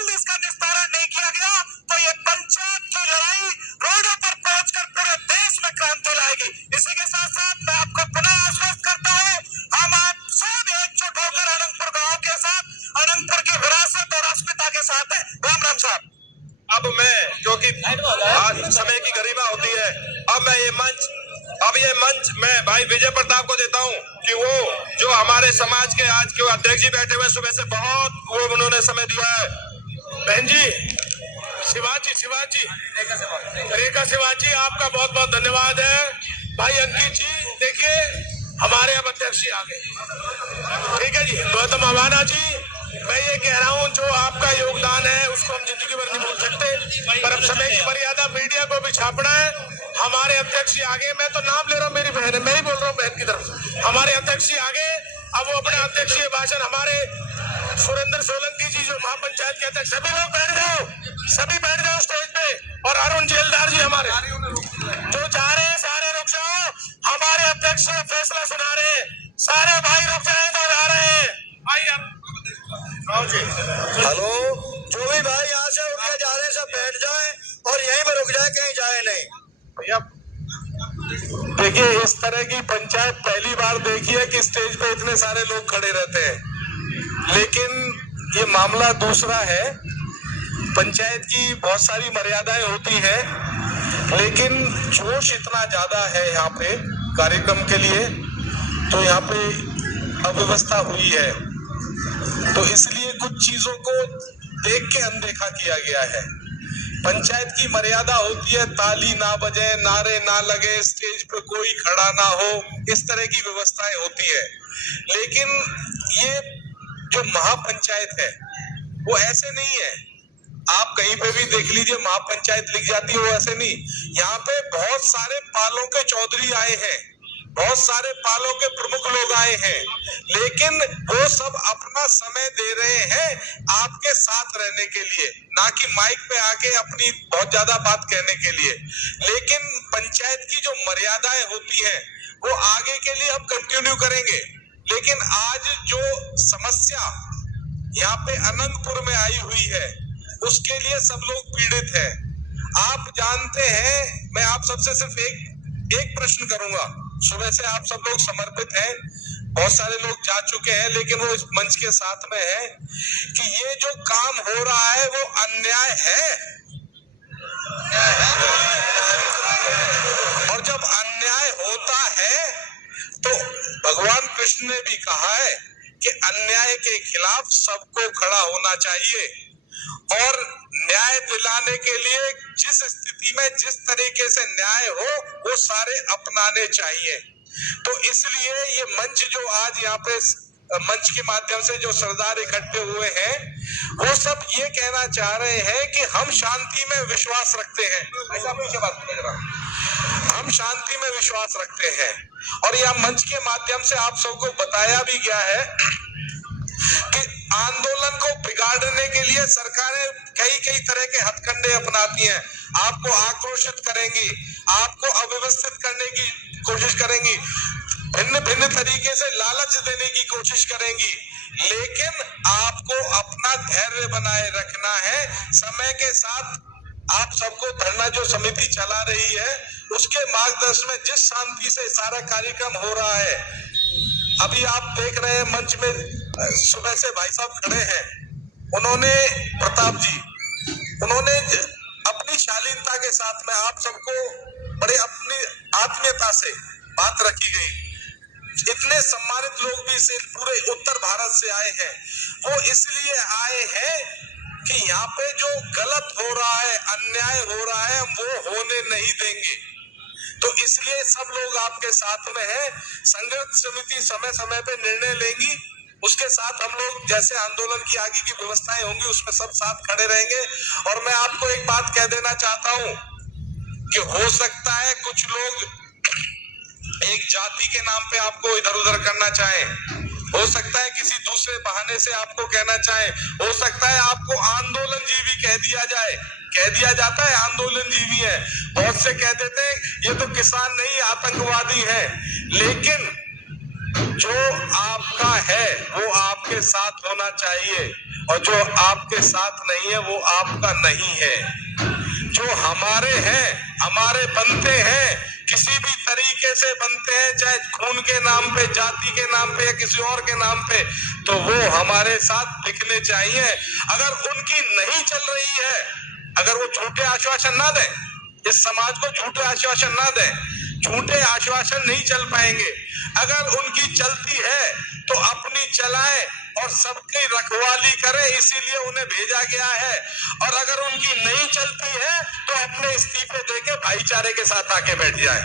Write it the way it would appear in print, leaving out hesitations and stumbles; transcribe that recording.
जल्द इसका निस्तारण नहीं किया गया तो ये पंचायत की लड़ाई रोडों पर पहुंचकर पूरे देश में क्रांति लाएगी। इसी के साथ साथ मैं आपको पुनः आश्वस्त करता हूं, हम आप सब एकजुट होकर अनंतपुर गांव के साथ, अनंतपुर की विरासत और अस्मिता के साथ है। राम राम साहब। अब मैं, क्योंकि आज समय की गरिमा होती है, अब ये मंच मैं भाई विजय प्रताप को देता हूं कि वो जो हमारे समाज के आज के अध्यक्ष जी बैठे हुए सुबह से बहुत वो उन्होंने समय दिया है। बहन जी, शिवाजी रेखा शिवाजी, आपका बहुत बहुत धन्यवाद है। भाई अंकित जी, देखिए हमारे अब अध्यक्ष जी आ गए, ठीक है जी। गौतम अवाना जी, मैं ये कह रहा हूँ जो आपका योगदान है उसको हम जिंदगी भर नहीं भूल सकते, पर अब समय की मर्यादा, मीडिया को भी छापना है। हमारे अध्यक्ष जी आगे, मैं तो नाम ले रहा हूँ, मेरी बहन है, मैं ही बोल रहा हूँ बहन की तरफ। हमारे अध्यक्ष जी आगे, अब वो अपने अध्यक्षीय भाषण, हमारे सुरेंद्र सोलंकी जी जो महापंचायत के अध्यक्ष, सभी लोग बैठ जाओ, सभी बैठ जाओ स्टेज पे। और अरुण जेलदार जी हमारे जो जा रहे हैं सारे रुक जाओ, हमारे अध्यक्ष फैसला सुना रहे हैं, सारे भाई रुक जाए तो जा रहे हैं भाई। हेलो, जो भी भाई यहाँ से उठ के जा रहे हैं सब बैठ जाए और यहीं पर रुक जाए, कहीं जाए नहीं भैया। देखिए, इस तरह की पंचायत पहली बार देखी है कि स्टेज पे इतने सारे लोग खड़े रहते हैं, लेकिन ये मामला दूसरा है। पंचायत की बहुत सारी मर्यादाएं होती हैं, लेकिन जोश इतना ज्यादा है यहाँ पे कार्यक्रम के लिए, तो यहाँ पे अव्यवस्था हुई है, तो इसलिए कुछ चीजों को देख के अनदेखा किया गया है। पंचायत की मर्यादा होती है, ताली ना बजे, नारे ना लगे, स्टेज पे कोई खड़ा ना हो, इस तरह की व्यवस्थाएं होती है। लेकिन ये जो महापंचायत है वो ऐसे नहीं है। आप कहीं पे भी देख लीजिए, महापंचायत लिख जाती है, वो ऐसे नहीं। यहाँ पे बहुत सारे पालों के चौधरी आए हैं, बहुत सारे पालों के प्रमुख लोग आए हैं, लेकिन वो सब अपना समय दे रहे हैं आपके साथ रहने के लिए, ना कि माइक पे आके अपनी बहुत ज्यादा बात कहने के लिए। लेकिन पंचायत की जो मर्यादाएं होती हैं वो आगे के लिए हम कंटिन्यू करेंगे। लेकिन आज जो समस्या यहाँ पे अनंतपुर में आई हुई है उसके लिए सब लोग पीड़ित हैं। आप जानते हैं, मैं आप सबसे सिर्फ एक प्रश्न करूंगा। सुबह से आप सब लोग समर्पित हैं, बहुत सारे लोग जा चुके हैं, लेकिन वो इस मंच के साथ में है कि ये जो काम हो रहा है वो अन्याय है। और जब अन्याय होता है तो भगवान कृष्ण ने भी कहा है कि अन्याय के खिलाफ सबको खड़ा होना चाहिए, और न्याय दिलाने के लिए जिस स्थिति में जिस तरीके से न्याय हो वो सारे अपनाने चाहिए। तो इसलिए ये मंच जो आज यहाँ पे मंच के माध्यम से जो सरदार इकट्ठे हुए हैं वो सब ये कहना चाह रहे हैं कि हम शांति में विश्वास रखते हैं। ऐसा पीछे बात करेगा, हम शांति में विश्वास रखते हैं। और यह मंच के माध्यम से आप सबको बताया भी गया है कि आंदोलन को बिगाड़ने के लिए सरकारें कई तरह के हथकंडे अपनाती हैं, आपको आक्रोशित करेंगी, आपको अव्यवस्थित करने की कोशिश करेंगी, भिन्न तरीके से लालच देने की कोशिश करेंगी। लेकिन आपको अपना धैर्य बनाए रखना है। समय के साथ आप सबको धरना जो समिति चला रही है उसके मार्गदर्शन में जिस शांति से सारा कार्यक्रम हो रहा है, अभी आप देख रहे हैं मंच में सुबह से भाई साहब खड़े हैं, उन्होंने प्रताप जी, उन्होंने अपनी शालीनता के साथ में आप सबको बड़े अपनी आत्मीयता से बात रखी गई। इतने सम्मानित लोग भी इसे पूरे उत्तर भारत से आए हैं, वो इसलिए आए हैं कि यहाँ पे जो गलत हो रहा है, अन्याय हो रहा है, वो होने नहीं देंगे। तो इसलिए सब लोग आपके साथ में हैं। संघर्ष समिति समय समय पे निर्णय लेंगी, उसके साथ हम लोग जैसे आंदोलन की आगे की व्यवस्थाएं होंगी उसमें सब साथ खड़े रहेंगे। और मैं आपको एक बात कह देना चाहता हूं कि हो सकता है कुछ लोग एक जाति के नाम पे आपको इधर उधर करना चाहें, हो सकता है किसी दूसरे बहाने से आपको कहना चाहें, हो सकता है आपको आंदोलन जीवी कह दिया जाए, कह दिया जाता है आंदोलन जीवी है, बहुत से कह देते हैं ये तो किसान नहीं आतंकवादी है। लेकिन जो आपका है वो आपके साथ होना चाहिए, और जो आपके साथ नहीं है वो आपका नहीं है। जो हमारे हैं, हमारे बनते हैं, किसी भी तरीके से बनते हैं, चाहे खून के नाम पे, जाति के नाम पे या किसी और के नाम पे, तो वो हमारे साथ दिखने चाहिए। अगर उनकी नहीं चल रही है, अगर वो झूठे आश्वासन ना दें, इस समाज को झूठे आश्वासन ना दें, झूठे आश्वासन नहीं चल पाएंगे। अगर उनकी चलती है तो अपनी चलाएं और सबकी रखवाली करें, इसीलिए उन्हें भेजा गया है। और अगर उनकी नहीं चलती है तो अपने इस्तीफे देके भाईचारे के साथ आके बैठ जाए।